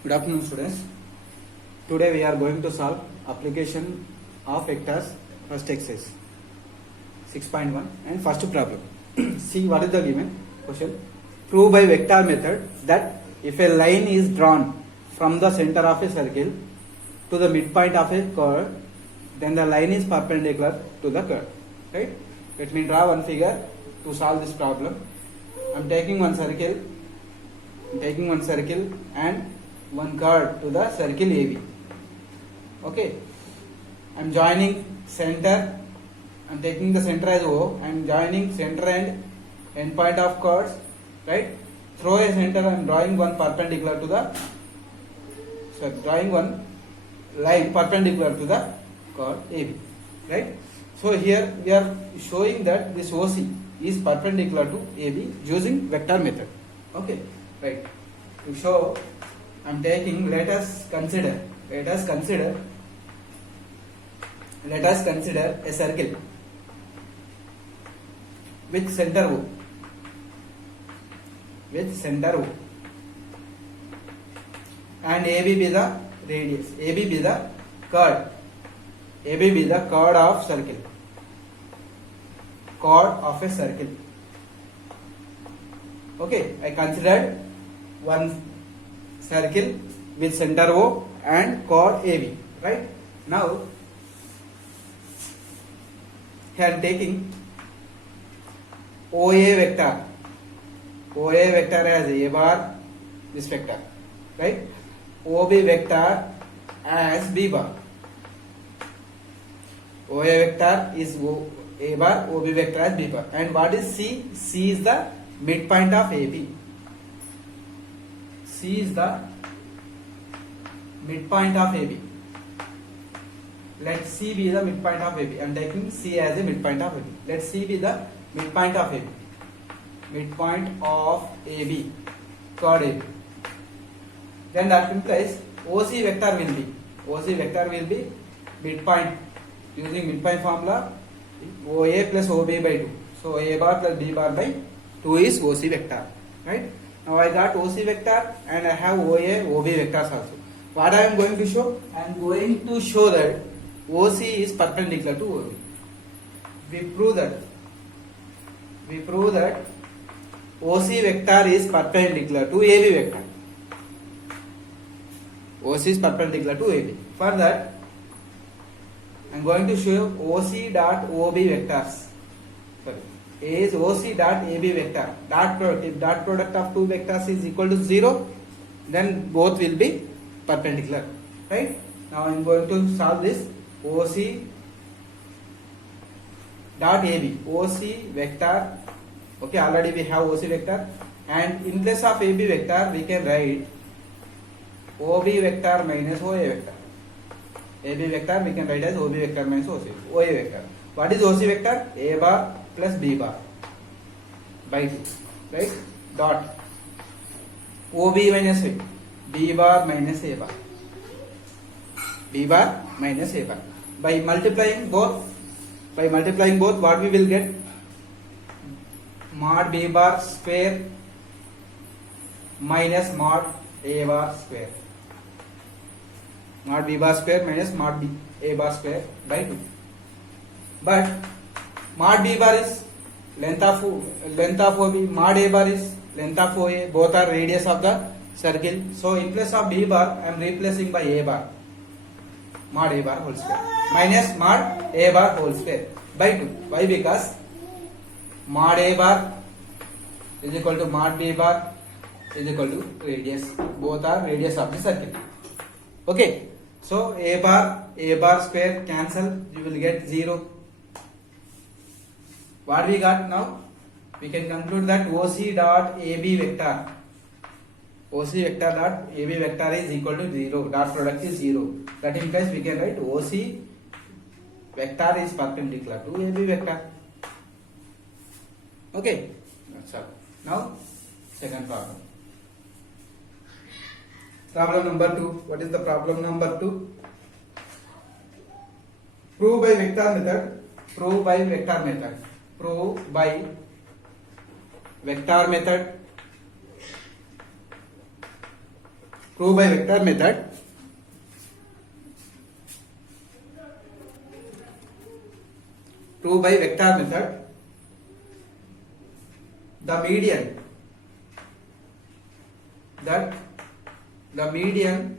Good afternoon, students. Today we are going to solve application of vectors first exercise 6.1 and first problem. See what is the given question. Prove by vector method that if a line is drawn from the center of a circle to the midpoint of a curve, then the line is perpendicular to the curve. Right? Let me draw one figure to solve this problem. I am taking one circle and one curve to the circle AB. Okay, I am joining center. I am taking the center as O. I am joining center and end point of curves. Right? Through a center, I am drawing one perpendicular to the. So drawing one line perpendicular to the curve AB. Right? So here we are showing that this OC is perpendicular to AB using vector method. Okay, right. To show, I am taking. Let us consider a circle with center O. And AB be the radius. AB be the chord. AB be the chord of circle. Chord of a circle. Okay, I considered one circle with center O and chord AB. Right? Now, here I am taking OA vector. OA vector as A bar, this vector. Right? OB vector as B bar. OA vector is A bar, OB vector as B bar. And what is C? C is the midpoint of AB. C is the midpoint of AB. Let C be the midpoint of AB. I am taking C as a midpoint of AB. Let C be the midpoint of AB. Midpoint of AB. Chord AB. Then that implies OC vector will be midpoint. Using midpoint formula, OA plus OB by 2. So A bar plus B bar by 2 is OC vector. Right? Now I got OC vector and I have OA, OB vectors also. What I am going to show? I am going to show that OC is perpendicular to OB. We prove that OC vector is perpendicular to AB vector. OC is perpendicular to AB. For that, I am going to show OC dot OB vectors. Sorry, A is OC dot AB vector. Dot product. If dot product of two vectors is equal to 0, then both will be perpendicular. Right? Now I am going to solve this. OC dot AB. OC vector. Okay, already we have OC vector. And in place of AB vector, we can write OB vector minus OA vector. AB vector we can write as OB vector minus OA vector. What is OC vector? A bar plus B bar by 2. Right? Dot. OB minus A. B bar minus A bar. B bar minus A bar. By multiplying both, what we will get? Mod B bar square minus mod A bar square. Mod B bar square minus mod A bar square by 2. But mod B bar is length of OB, mod A bar is length of OA, both are radius of the circle. So in place of B bar, I am replacing by A bar, mod A bar whole square, minus mod A bar whole square by 2. Why? Because mod A bar is equal to mod B bar is equal to radius. Both are radius of the circle. Okay. So A bar square cancel. You will get 0. What we got now? We can conclude that OC dot AB vector. OC vector dot AB vector is equal to 0. Dot product is 0. That implies we can write OC vector is perpendicular to AB vector. Okay. That's all. Now, second problem. Problem number 2. What is the problem number 2? Prove by vector method. Prove by vector Prove by vector method. Prove by vector method. The median. That the median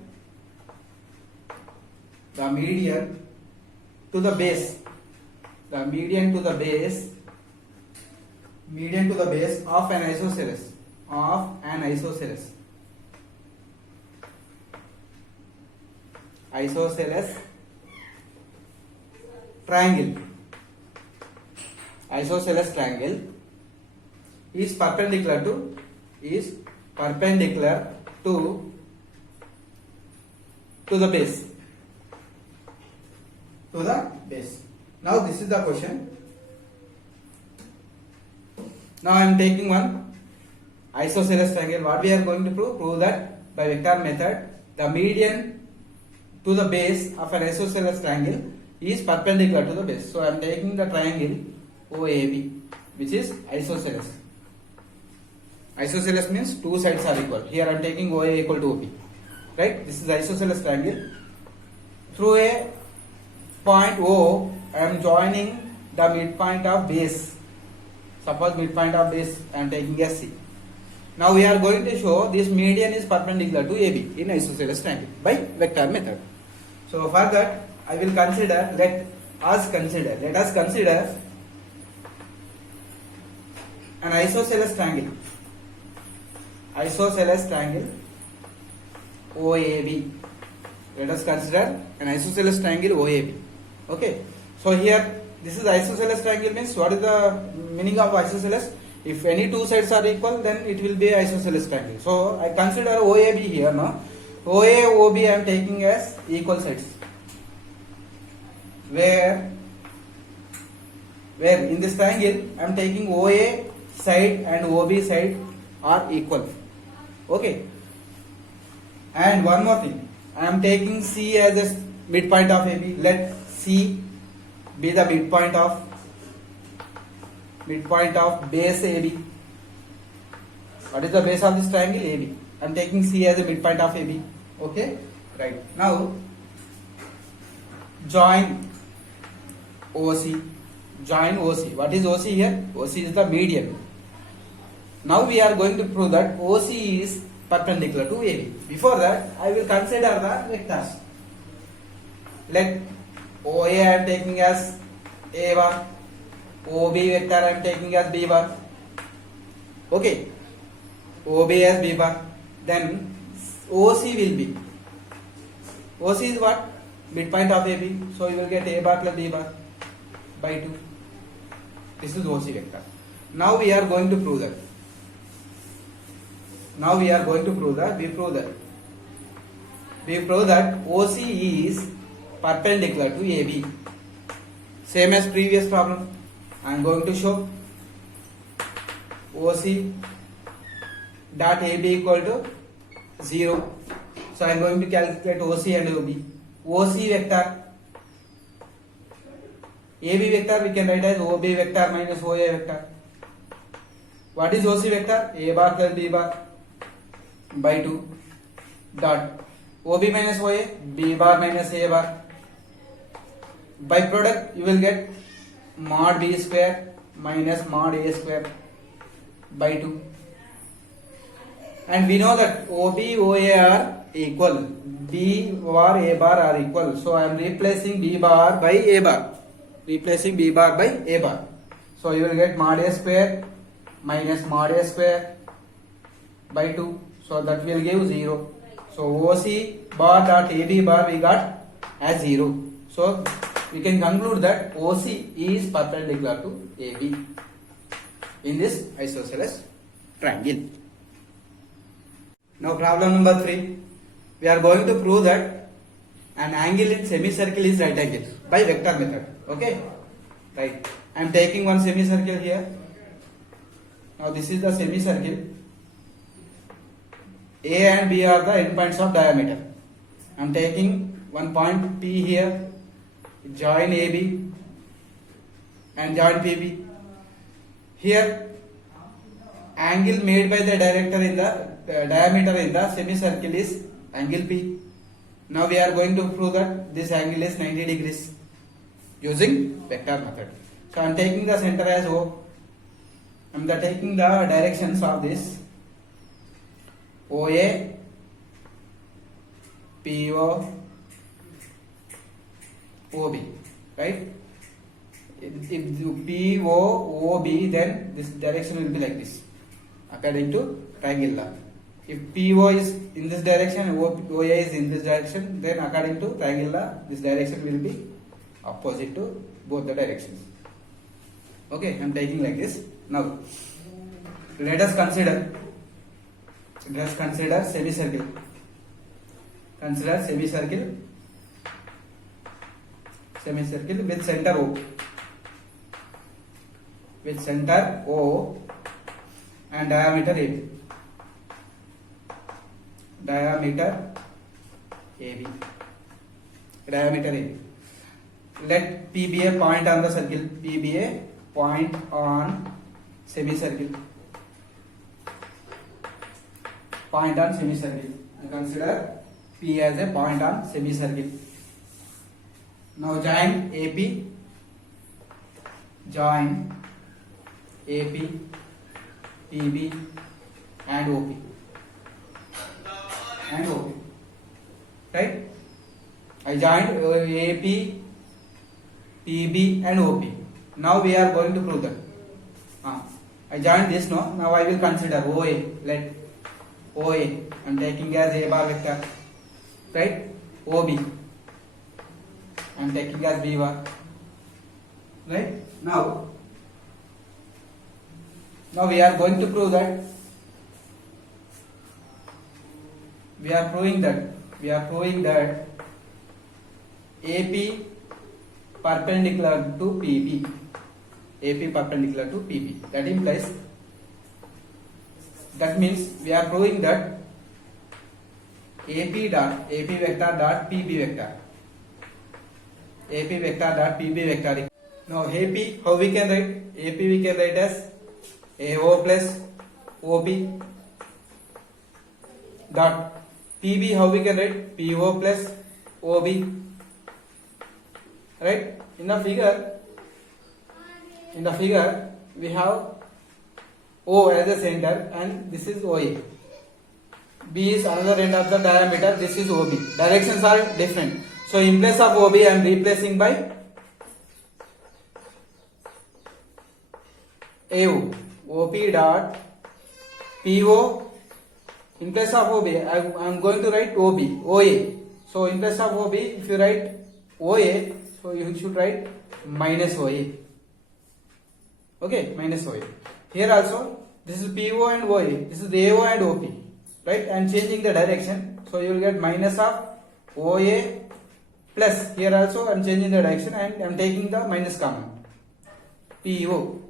to the base. The median to the base of an isosceles triangle is perpendicular to the base. Now this is the question. Now I am taking one isosceles triangle. What we are going to prove? Prove that by vector method the median to the base of an isosceles triangle is perpendicular to the base. So I am taking the triangle OAB, which is isosceles. Isosceles means two sides are equal. Here I am taking OA equal to OB. Right? This is isosceles triangle. Through a point O, I am joining the midpoint of base. Suppose midpoint of base I am taking SC. Now we are going to show this median is perpendicular to AB in isosceles triangle by vector method. So for that I will consider, let us consider an isosceles triangle OAB. Let us consider an isosceles triangle OAB. Okay. So here this is isosceles triangle means what is the meaning of isosceles? If any two sides are equal, then it will be isosceles triangle. So I consider OAB here now. OA, OB I am taking as equal sides. Where in this triangle I am taking OA side and OB side are equal. Okay. And one more thing, I am taking C as a midpoint of AB. Let C be the midpoint of base AB. What is the base of this triangle? AB. I am taking C as a midpoint of AB. Okay. Right. Now join OC. What is OC here? OC is the median. Now we are going to prove that OC is perpendicular to AB. Before that, I will consider the vectors. Let OA I am taking as A bar, OB vector I am taking as B bar. Okay, OB as B bar. Then OC will be, OC is what? Midpoint of AB. So you will get A bar plus B bar by 2. This is OC vector. Now we are going to prove that. We prove that OC is perpendicular to AB. Same as previous problem. I am going to show OC dot AB equal to 0. So I am going to calculate OC and OB. OC vector, AB vector we can write as OB vector minus OA vector. What is OC vector? A bar plus B bar by 2 dot OB minus OA, B bar minus A bar. By product you will get mod B square minus mod A square by 2. And we know that OB, OA are equal. B bar, A bar are equal. So I am replacing B bar by A bar. So you will get mod A square minus mod A square by 2. So that will give 0. So OC bar dot AB bar we got as 0. So we can conclude that OC is perpendicular to AB in this isosceles triangle. Now problem number 3. We are going to prove that an angle in semicircle is right angle by vector method. Okay. Right. I am taking one semicircle here. Now this is the semicircle. A and B are the endpoints of diameter. I am taking one point P here, join AB and join PB. Here angle made by the diameter in the semicircle is angle P. Now we are going to prove that this angle is 90 degrees using vector method. So I am taking the center as O. I am taking the directions of this OA, PO, OB, right? If PO, OB, then this direction will be like this according to triangle law. If PO is in this direction, OA is in this direction, then according to triangle law, this direction will be opposite to both the directions. Okay, I am taking like this. Now, let us consider semicircle. Consider semicircle with center O. With center O and diameter AB. Diameter AB. Let P be a point on the circle. P be a point on semicircle. Point on semicircle. And consider P as a point on semicircle. Now join AP. Join AP, PB and OP. Right? I joined AP, PB and OP. Now we are going to prove that. I joined this now. Now I will consider OA. Let OA. I am taking as A bar vector. Right? OB. I am taking as B bar. Right? Now we are going to prove that. We are proving that AP perpendicular to PB. AP perpendicular to PB. That means we are proving that AP vector dot PB vector. AP vector dot PB vector. Now AP, how we can write? AP we can write as AO plus OB dot PB, how we can write? PO plus OB. Right? In the figure we have O as a center and this is OA. B is another end of the diameter, this is OB. Directions are different. So in place of OB I am replacing by AO. OP dot PO. In place of OB, I am going to write OA. So in place of OB, if you write OA, so you should write minus OA. Okay, minus OA. Here also, this is PO and OA. This is AO and OP. Right? I am changing the direction. So you will get minus of OA plus. Here also I am changing the direction and I am taking the minus common. PO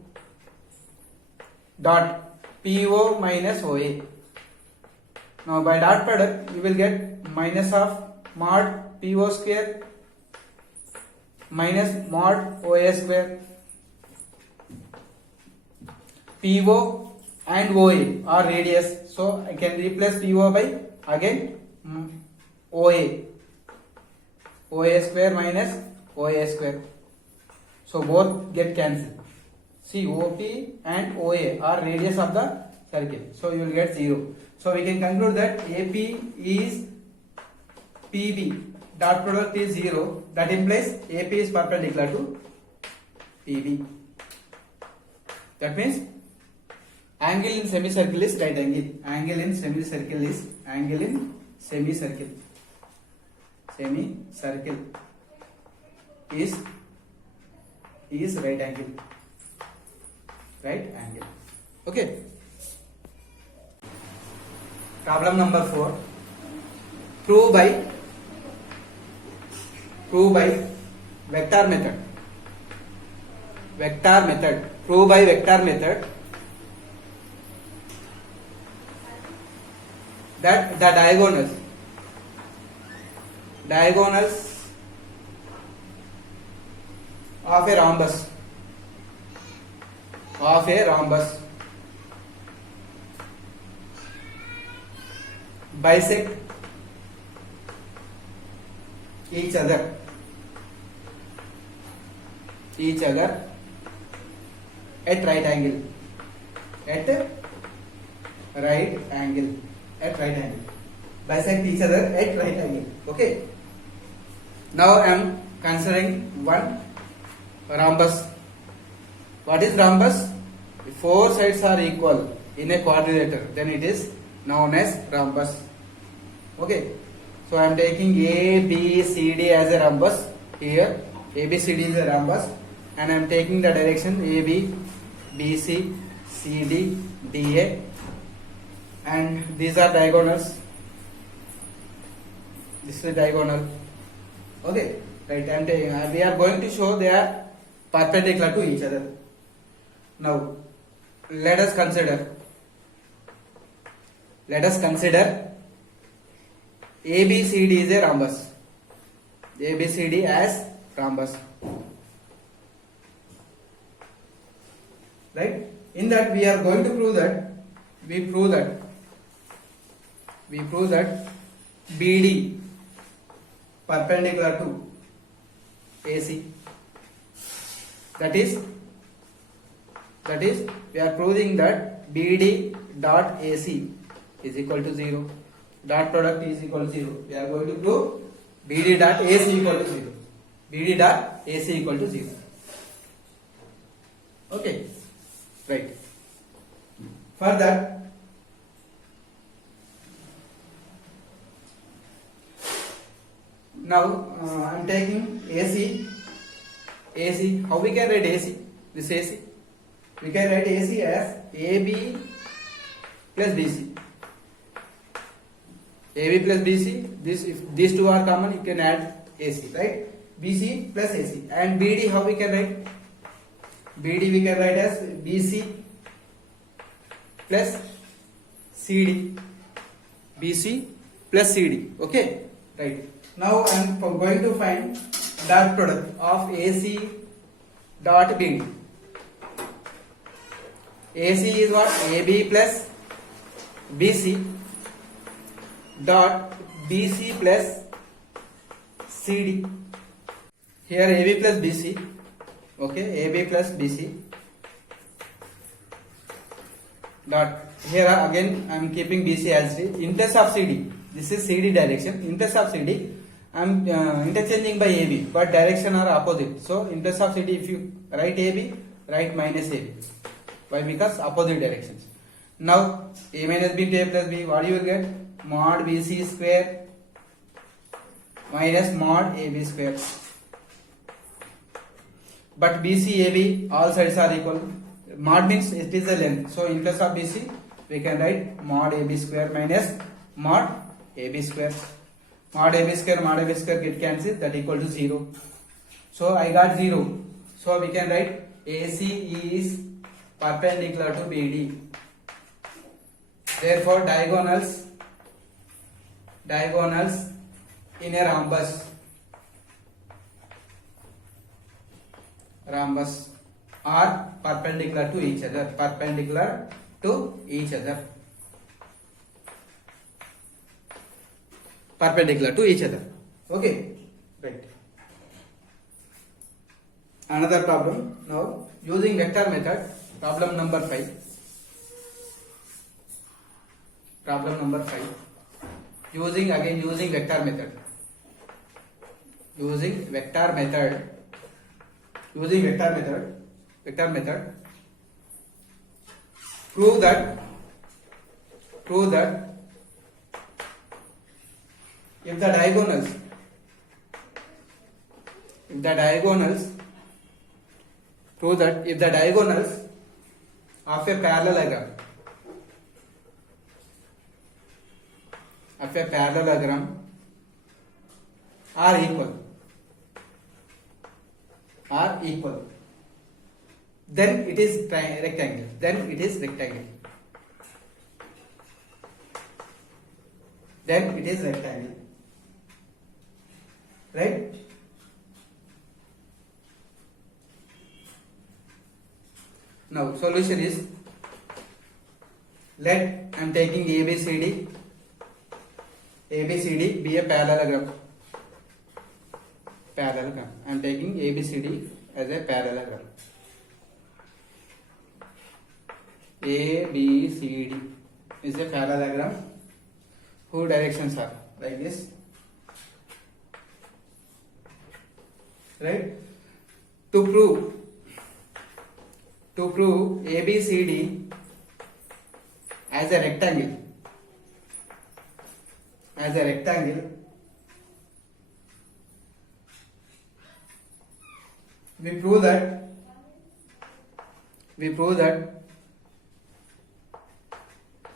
dot PO minus OA. Now by dot product you will get minus of mod PO square minus mod OA square. PO and OA are radius, so I can replace PO by again OA square minus OA square. So both get cancelled. See, OP and OA are radius of the circle, so you will get 0. So we can conclude that AP is PB, dot product is 0. That implies AP is perpendicular to PB. That means angle in semicircle is right angle. Angle in semicircle is right angle. Right angle. Okay. Problem number 4. Prove by vector method. Prove by vector method that the diagonals of a rhombus bisect each other at right angle bisect each other at right angle. Okay, now I am considering one rhombus. What is rhombus? If four sides are equal in a quadrilateral, then it is known as rhombus. Okay, so I am taking A, B, C, D as a rhombus. Here A, B, C, D is a rhombus, and I am taking the direction A, B, B, C, C, D, D, A, and these are diagonals. This is diagonal. Okay, right. I am taking. We are going to show they are perpendicular to each other. Now, let us consider ABCD is a rhombus. ABCD as rhombus. Right? In that we are going to prove that BD perpendicular to AC. That is we are proving that BD dot AC is equal to 0. Dot product is equal to 0. We are going to prove BD dot AC equal to 0. BD dot AC equal to 0. Okay, right. For that, now I am taking AC. How we can write AC? This AC. We can write AC as AB plus BC. AB plus BC. This, if these two are common, you can add AC, right? BC plus AC. And BD, how we can write? BD we can write as BC plus CD. BC plus CD. Okay, right. Now I am going to find dot product of AC dot BD. AC is what? AB plus BC dot BC plus CD. Here AB plus BC. Okay, AB plus BC dot. Here again I am keeping BC as it is. Interest of CD. This is CD direction. Interest of CD I am interchanging by AB, but direction are opposite. So interest of CD, if you write AB, write minus AB. Why? Because opposite directions. Now A minus B to A plus B, what you will get? Mod BC square minus mod AB square. But BC AB all sides are equal. Mod means it is the length. So in place of BC we can write mod AB square minus mod AB square. Mod AB square get cancelled, that equal to 0. So I got 0. So we can write AC is perpendicular to BD. Therefore diagonals in a rhombus are perpendicular to each other. Okay, right. Another problem. Now using vector method, problem number 5. Using vector method. Prove that if the diagonals of a parallelogram are equal, then it is rectangle. Right? Now solution is, let I am taking ABCD be a parallelogram. parallelogram. I am taking ABCD as a parallelogram. ABCD is a parallelogram whose directions are like this, right? To prove ABCD as a rectangle, we prove that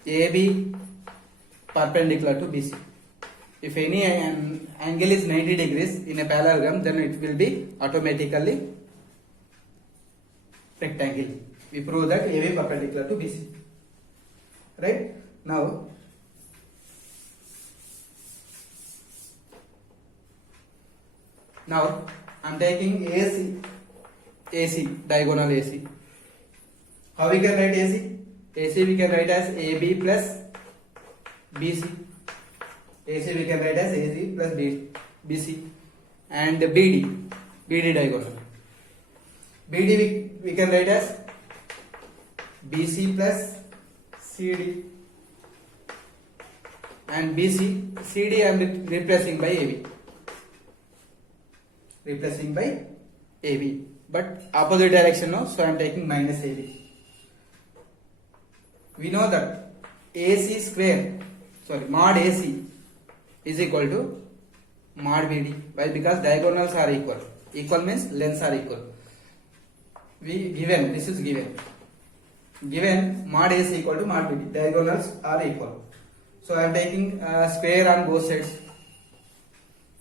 AB perpendicular to BC. If any angle is 90 degrees in a parallelogram, then it will be automatically rectangle. We prove that AB perpendicular to BC. Right? Now, I am taking AC, diagonal AC. How we can write AC? AC we can write as AB plus BC. AC we can write as AC plus BC. And BD diagonal. BD we can write as BC plus CD. And CD I am replacing by AB. But opposite direction now, so I am taking minus AB. We know that mod AC is equal to mod BD. Why? Because diagonals are equal. Equal means lengths are equal. This is given. Given mod AC equal to mod BD. Diagonals are equal. So I am taking square on both sides.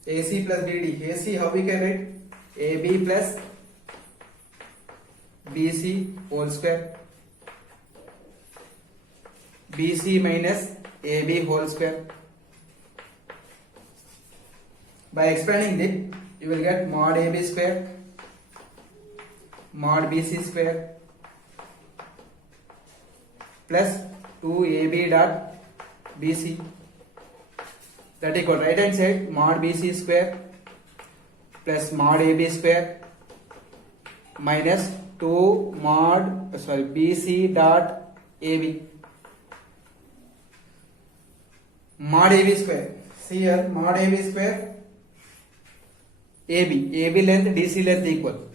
AC plus BD. AC how we can write? AB plus BC whole square. BC minus AB whole square. By expanding it, you will get mod AB square, mod BC square plus 2AB dot BC. That equal right hand side mod BC square plus mod AB square minus 2 BC dot AB. Mod AB square. See here, mod AB square, AB length, DC length equal.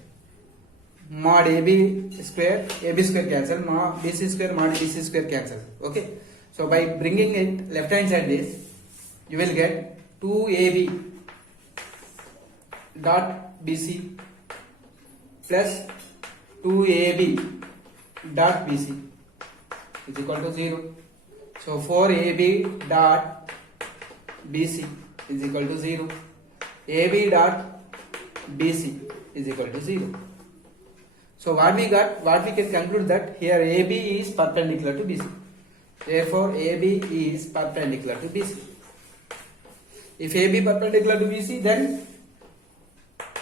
Mod AB square cancel, mod BC square, mod BC square cancel. Okay. So by bringing it left hand side this, you will get 2AB dot BC plus 2AB dot BC is equal to 0. So 4AB dot BC is equal to 0. AB dot BC is equal to 0. So what we can conclude that here AB is perpendicular to BC. Therefore AB is perpendicular to BC. If AB perpendicular to BC, then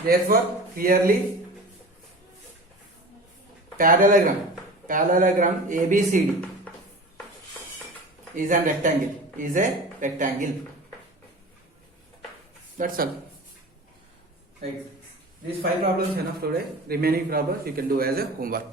therefore clearly parallelogram ABCD is a rectangle. That's all. Right. These 5 problems enough today. Remaining problems you can do as a homework.